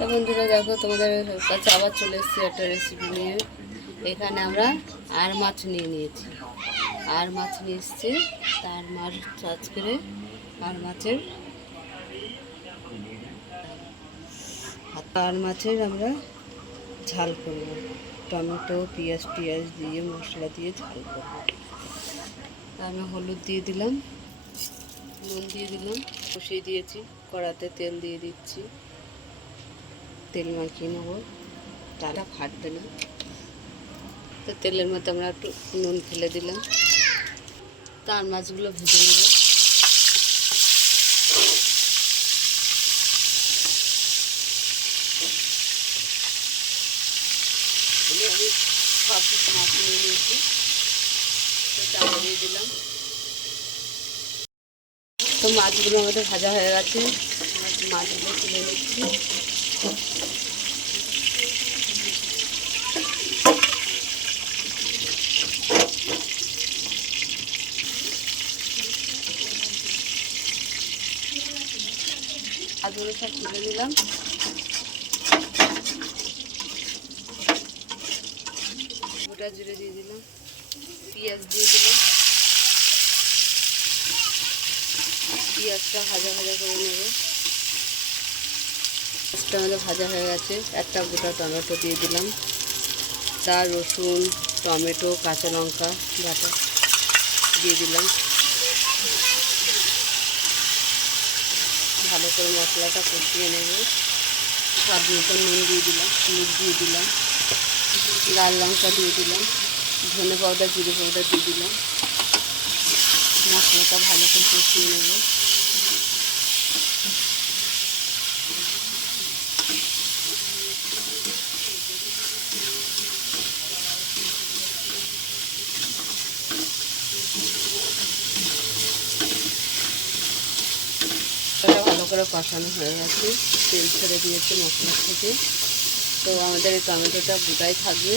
বন্ধুরা দেখো, তোমাদের কাছে আবার চলে এসেছি একটা রেসিপি নিয়ে। এখানে আমরা আর মাছ নিয়েছি, আর মাছ নিয়ে এসেছি। তার মাছ করে আর মাছের আর মাছের আমরা ঝাল করব, টমেটো পেঁয়াজ দিয়ে মশলা দিয়ে ঝাল করব। আমি হলুদ দিয়ে দিলাম, নুন দিয়ে দিলাম, কষিয়ে দিয়েছি। কড়াতে তেল দিয়ে দিচ্ছি, তেল মাখিয়ে নেবো, তারা ফাটবে না। তো তেলের মধ্যে আমরা একটু নুন ফেলে দিলাম, তার মাছগুলো ভেজে নেব। আমি সব কিছু মাছ নিয়ে নিয়েছি, তো চাপা দিয়ে দিলাম। তো মাছগুলো আমাদের ভাজা হয়ে গেছে, মাছগুলো তুলে নিচ্ছি। মাছগুলো সব তুলে নিলাম। গোটা জিরে দিয়ে দিলাম, পেঁয়াজ দিয়ে দিলাম। পেঁয়াজটা ভাজা ভাজা করে নেব। পেঁয়াজটা আমাদের ভাজা হয়ে গেছে। একটা গোটা টমেটো দিয়ে দিলাম, তার রসুন টমেটো কাঁচা লঙ্কা বাটা দিয়ে দিলাম। ভালো করে মশলাটা কষিয়ে নেব। স্বাদ মতো নুন দিয়ে দিলাম, হলুদ দিয়ে দিলাম, লাল লঙ্কা দিয়ে দিলাম, ধনে পাউডার জিরে পাউডার দিয়ে দিলাম। মশলাটা ভালো করে কষিয়ে নেব। ভালো করে কষানো হয়ে গেছে, তেল ছেড়ে দিয়েছে মশলা থেকে। তো আমাদের এই টমেটোটা গোটাই থাকবে।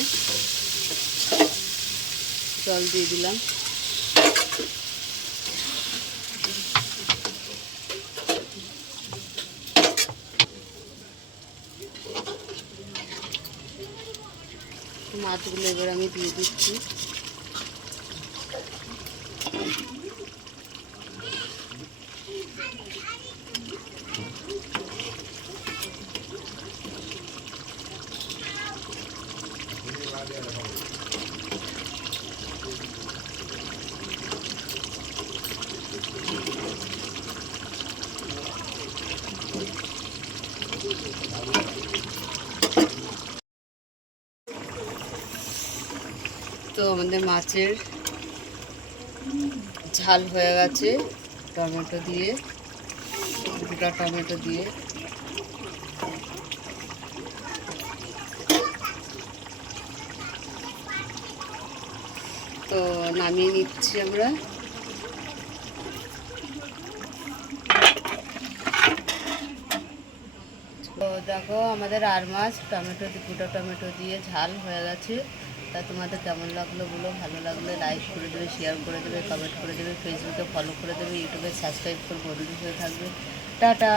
জল দিয়ে দিলাম। মাছগুলো এবার আমি দিয়ে দিচ্ছি। তো আমাদের মাছের ঝাল হয়ে গেছে টমেটো দিয়ে, গোটা টমেটো দিয়ে। তো নামিয়ে নিচ্ছি আমরা। তো দেখো, আমাদের আর মাছ গোটা টমেটো দিয়ে ঝাল হয়ে গেছে। তা তোমাদের কেমন লাগলো বলো। ভালো লাগলে লাইক করে দেবে, শেয়ার করে দেবে, কমেন্ট করে দেবে, ফেসবুকে ফলো করে দেবে, ইউটিউবে সাবস্ক্রাইব করে বন্ধুদের সাথে থাকবে। টাটা।